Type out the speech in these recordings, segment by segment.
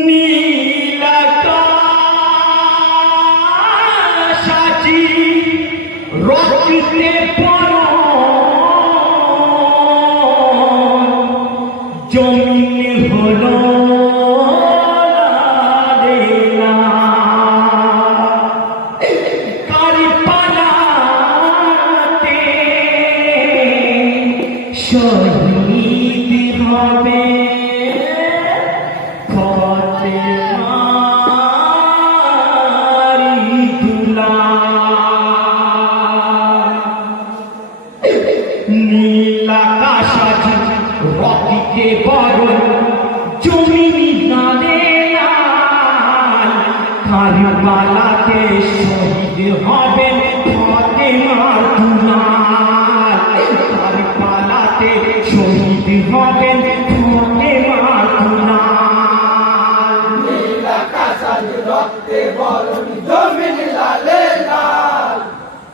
নীল আকাশাচি রক্তে জমিন হলো শহীদ হবে ফতেমারি দুলা নীল আকাশাচি রক্তে বরণ জমিনি নালে লাল কারবালাতে শহীদ হবেন ফতেমার দুলাল কারবালাতে শহীদ হবেন ফতেমার দুলাল নীল আকাশাচি রক্তে বরণ জমিনি লালে লাল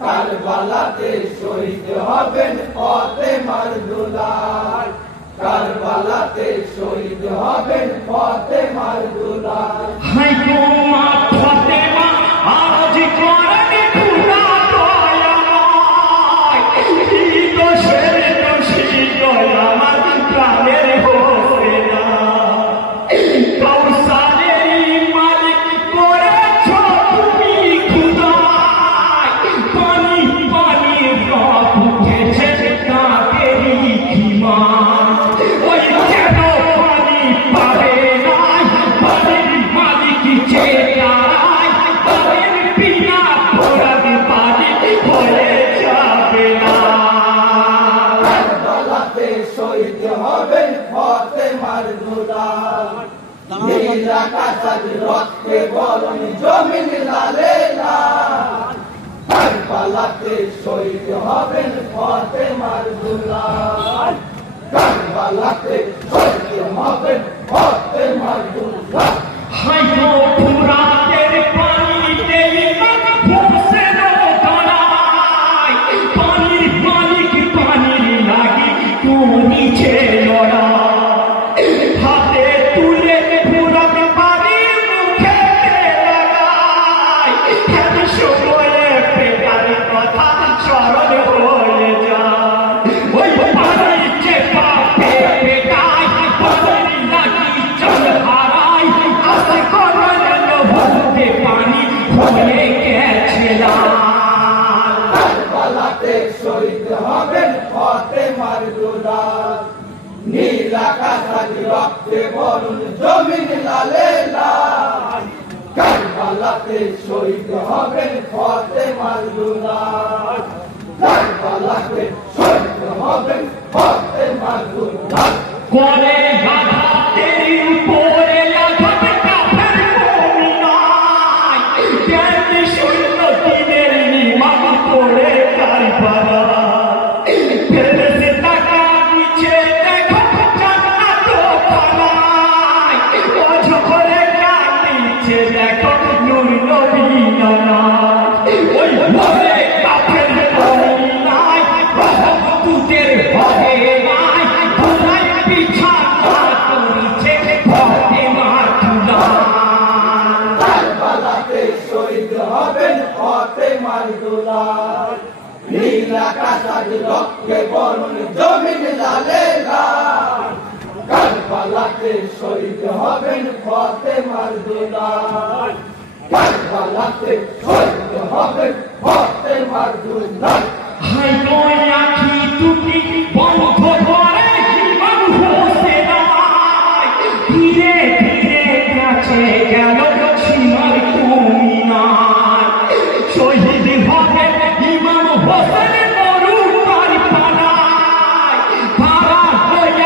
কারবালাতে শহীদ হবেন ফতেমার দুলাল কারবালাতে শহীদ হবেন ফতেমার দুলাল হাই গো মা ফতেমা আজ করেন খুদা দয়াময় কি দোষের দোষী দয়াময় প্রাণের হোসেনা কৌশলের মালিক করেছ তুমি খুদা পানি পানি রব উঠেছে তাঁদেরই খিমান ওই কেন পানি পাবে নাই পানির মালিক চেতারায় পানির বিনা ফোরাদ পানি হয়ে যাবে না কারবালাতে শহীদ হবেন ফতেমার দুলাল নীল আকাশাচি রক্তে বরণ জমিন লালে লাল কারবালাতে শহীদ হবেন ফতেমার দুলাল কারবালাতে শহীদ হবেন ফতেমার দুলাল হাই গো ফুরাতের পানিতে হোসেন দাঁড়ায় পানির মালিক পানির লাগি করিছে লড়াই হাতে তুলে ফুরাত পানি মুখে লাগায় এত সময়ে পেটার কথা স্মরণ হয়ে যায় ওই পানি চেপা পেটায় পানির লাগি চল হারায় আস্তে করে ভুলতে পানি হয়ে গেছে লাল কারবালাতে শহীদ হবেন ফতেমার দুলাল নীল আকাশাচি রক্তে বরণ জমিন লালে লাল কারবালাতে শহীদ হবেন ফতেমার দুলাল কারবালাতে শহীদ হবেন ফতেমার দুলাল করে গাধা তেরি উপরে লাঘব কাফের মুমিনাই জ্ঞান শূন্য দিনের নিমান করে কারবালা ফেরেশতা টাকা নিচে দেখো জান্নাত পালায় ওঝ করে কাটিছে দেখো নূর নবী নানা ওই ভরে কাফের মুমিনাই তুদের হবে নাই ভুলাই পিছা করিছে ফতেমার দুলাল কারবালাতে শহীদ হবেন ফতেমার দুলাল নীল আকাশাচি রক্তে বরণ জমিন লালে লাল কারবালাতে শহীদ হবেন ফতেমার দুলাল কারবালাতে শহীদ হবেন ফতেমার দুলাল হাই গো আখি দুটি বন্ধ করে জীবন হোসেনায় ধীরে ধীরে কাছে গেল সীমার কুমিনায় শহীদ হবে ইমাম হোসেন মরু কারবালায় তারা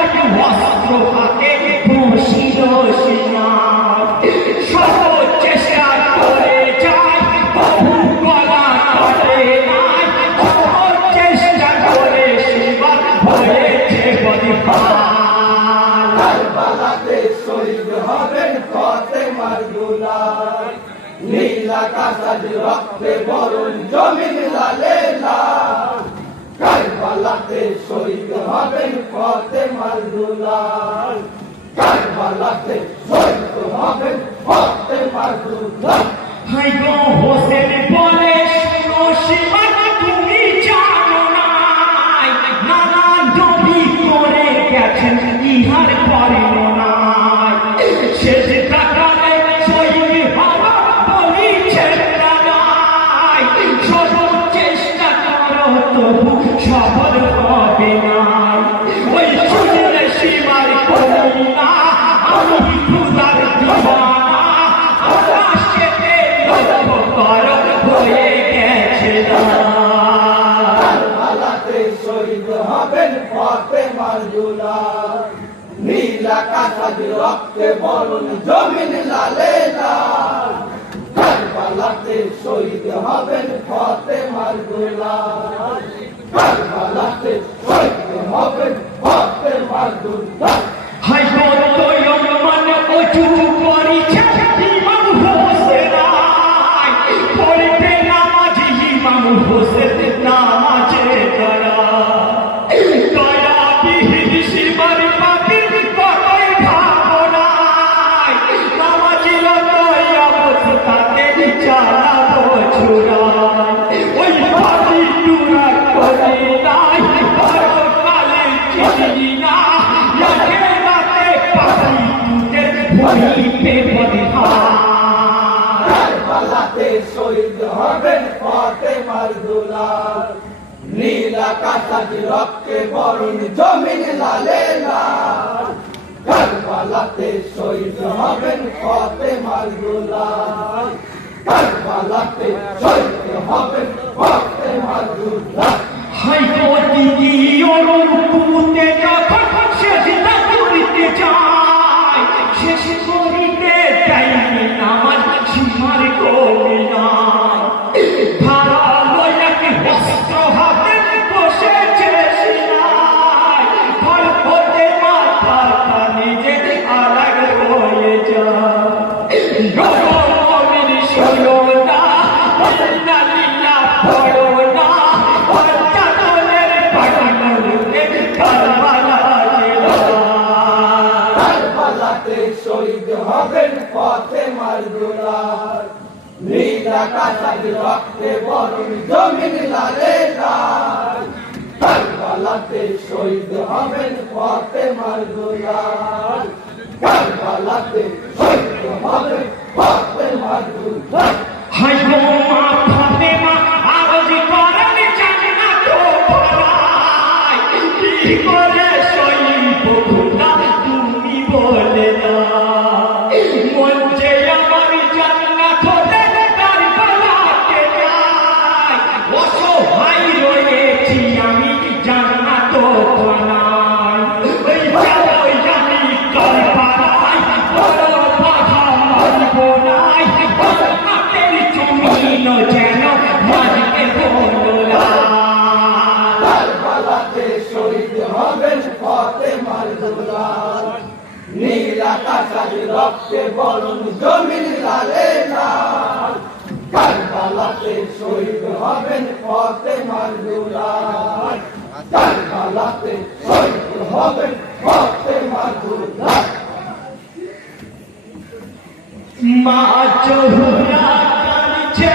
এক অস্ত্র হাতে বসিল সীমায় সব চেষ্টা করে যায় বহু গলা করে নাই সব চেষ্টা করে সীমা হয়েছে বলিপাল কারবালাতে শহীদ হবেন ফতেমার দুলাল নীল আকাশাচি রক্তে বরণ জমিন লালে লাল কারবালাতে শহীদ হবেন ফতেমার দুলাল কারবালাতে শহীদ হবেন ফাতেমার দুলা। হাই গো হোসেন বলে শোনো সীমান তুমি জানো না নানা নবী করে গেছেন ইহার পরিণো নাই শেষ টাকালে শহীদ হওয়া বলিছেন না নাই সব চেষ্টা করো তবু সফল হবে না ওই শুনলে সীমার করি না আমি খুদার দিওয়ানা আকাশেতে করো হয়ে গেছে না কারবালাতে শহীদ হবেন ফাতেমার দুলা। নীল আকাশ আজ রক্তে বরণ জমিন লালে লাল। কারবালাতে শহীদ হবেন ফাতেমার দুলা। কারবালাতে শহীদ হবেন ফাতেমার দুলা। হাই গো তোয়ম মন ওজু করিছে ইমাম হোসেন পড়তে নামাজ ইমাম হোসেন নামাজে দয়া দয়া বিহীন শিবার পাপির কতই ভাবনা নামাজ লতই অবস্থাতে চালাবো ছুড়াই ওই পাপি টুরা করে নাই পরকালে চিনি না লাগে রাতে পাপি তুজে ভুলিতে বদিহা কারবালাতে শহীদ হবেন ফাতেমার দুলা। নীল আকাশ আজ রক্তে বরণ জমিন লালে লাল। কারবালাতে শহীদ হবেন ফাতেমার দুলা। কারবালাতে শহীদ হবেন ফাতেমার দুলা। হাই গো দিদি ওর পুতে যখন সেজদা করিতে যায় শেষ করিতে চাইনি নামাজ সীমার করি না ধারালো এক বস্ত্র হাতে বসেছে সিনাই ফল হতে মাথা নিজে আলাগ হয়ে যায় গরমের শোনো না লিল্লা পড়ো না চাদরের পাঠানোকে কারবালা কারবালাতে শহীদ হবেন ফাতেমার দুলা। নীল আকাশ আজ রক্তে বরণ জমিন লালে লাল। কারবালাতে শহীদ হবেন ফাতেমার দুলা। কারবালাতে শহীদ হবেন ফাতেমার দুলা। হাই গো মা ফাতেমা আরজি করেন জান্নাত পায় কি করে সইব খোদা তুমি বলে না মন যে আমার জান্নাত হতে কারবালাতে যায় অসহায় রয়েছি আমি জান্নাত পানাই ওই যাবই আমি কারবালায় বড় বাধা মানব নাই জান্নাতের জমিন যেন মাঝে বললা কারবালাতে শহীদ হবেন ফাতেমার দুলা। নীল আকাশ আজ রক্তে বরণ জমিন লালে লাল। কারবালাতে শহীদ হবেন ফাতেমার দুলা। কারবালাতে শহীদ হবেন ফাতেমার দুলা। মা চহুরা কাঁদছে